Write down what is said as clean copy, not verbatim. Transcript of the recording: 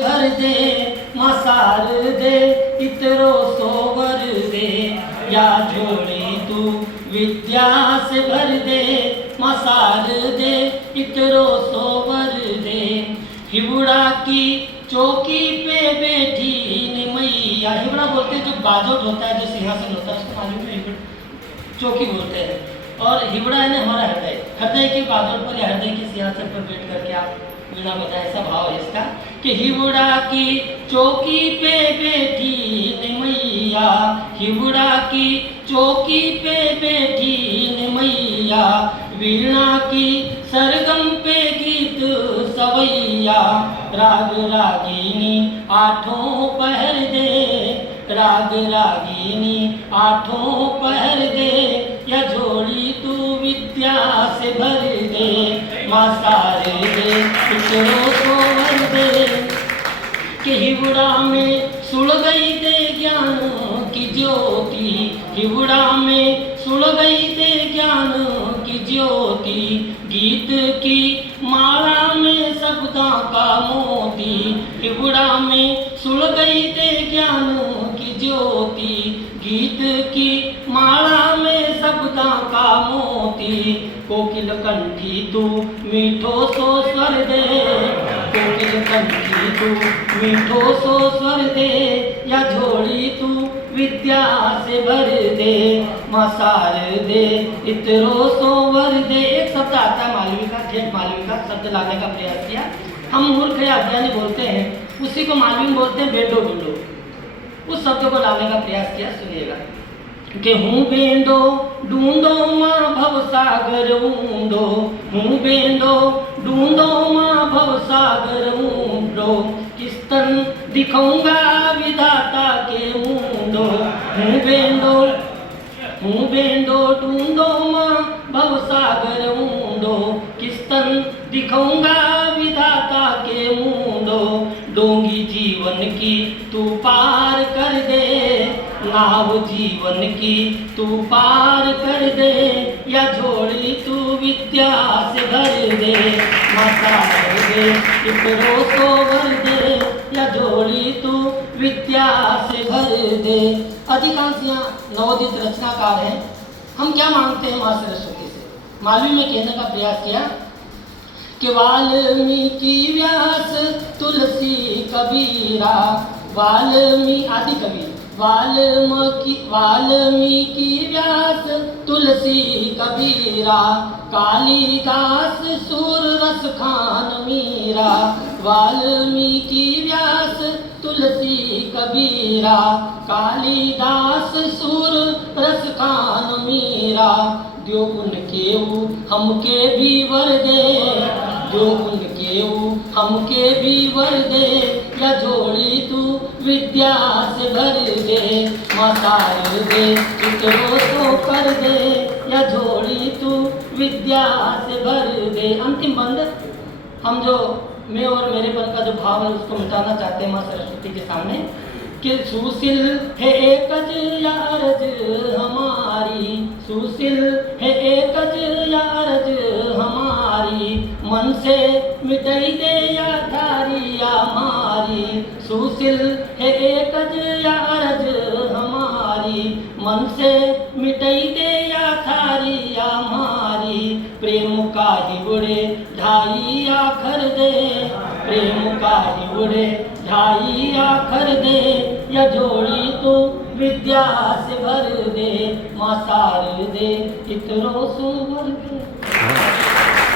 भर दे मसार दे इतरो सोवर दे या झोली तू विद्या से भर दे मसार दे इतरो सोवर दे हिबुड़ा की चौकी पे बैठी मैया। हिबड़ा बोलते हैं जो बाजोट होता है, जो सिंहासन होता है, उसको मालूम है हिबड़ा चौकी बोलते हैं। और हिबड़ा है हमारा हृदय, हृदय के बाजोट पर या हृदय के सिंहासन पर बैठ करके आप वीणा बजाए, ऐसा भाव है इसका कि हिबड़ा की चौकी पे बैठी मैया, हिबड़ा की चौकी पे बैठी मैया, वीणा की सरगम पे गीत सवैया, राग रागिनी आठों पहर दे, राग रागिनी आठों पहर दे, या झोली तू विद्या से भर दे, मासार दे इतरो सोवर दे। कि हिबड़ा में सुड़ गई दे ज्ञान की ज्योति, हिबड़ा में सुड़ गई दे ज्ञान की ज्योति, गीत की माला में शब्दों का मोती, हिबड़ा में सुड़ गई दे ज्ञान की ज्योति, गीत की माला में शब्दों का मोती, कोकिल कंठी तू मीठो सो स्वर दे, कोकिल कंठी तू मीठो सो स्वर दे, या झोली तू विद्या से भर दे, मसार दे इतरो सोवर दे। एक शब्द आता है मालवी का, ठेठ मालवी का शब्द लाने का प्रयास किया। हम मूर्ख या अज्ञानी बोलते हैं, उसी को मालवी बोलते हैं बेडो ढूंढो। उस शब्द को लाने का प्रयास किया, सुनिएगा कि हूँ बेंदो ढूंढो माँ भव सागर ऊंडो, हूँ बेंदो ढूंढो माँ भव सागर ऊंडो, किस तन दिखाऊंगा विधाता के मुंडो, हूँ बेंदो ढूंढो माँ भव सागर ऊंडो, किस तन दिखाऊंगा विधाता के मुंडो, डोंगी जीवन की तू पार कर दे, नाव जीवन की तू पार कर दे, या झोली तू विद्या से भर दे, मसार दे इतरो सोवर दे, या झोली तू विद्या से भर दे। अधिकांश यहाँ नवोदित रचनाकार हैं। हम क्या मांगते हैं माँ सरस्वती से? मालवी में कहने का प्रयास किया कि वाल्मीकि व्यास तुलसी कबीरा, वाल्मीकि आदि कबीर, वाल्मीकि व्यास तुलसी कबीरा, कालिदास सूर रस खान मीरा, वाल्मीकि व्यास तुलसी कबीरा, कालिदास सूर रस खान मीरा, जो उनके हमके भी वर दे, जो उनके हमके भी वर दे, या झोली तू विद्या से भर दे, मसार दे इतरो तो कर दे, या झोली तू विद्या से भर दे। अंतिम बंद हम जो मैं और मेरे पर का जो भाव है उसको मिटाना चाहते हैं माँ सरस्वती के सामने कि सुशील है एकज यारज हमारी, सुशील है एकज यारज हमारी, मन से मिटाई दे या धारी हमारी, सुशील है एकज यारज हमारी, मन से मिटाई दे या धारी हमारी, प्रेम का हिबड़े ढाई आखर दे, प्रेम का हिबड़े ढाई आखर दे, या झोली तू विद्या से भर दे, मसार दे इतरो सोवर दे।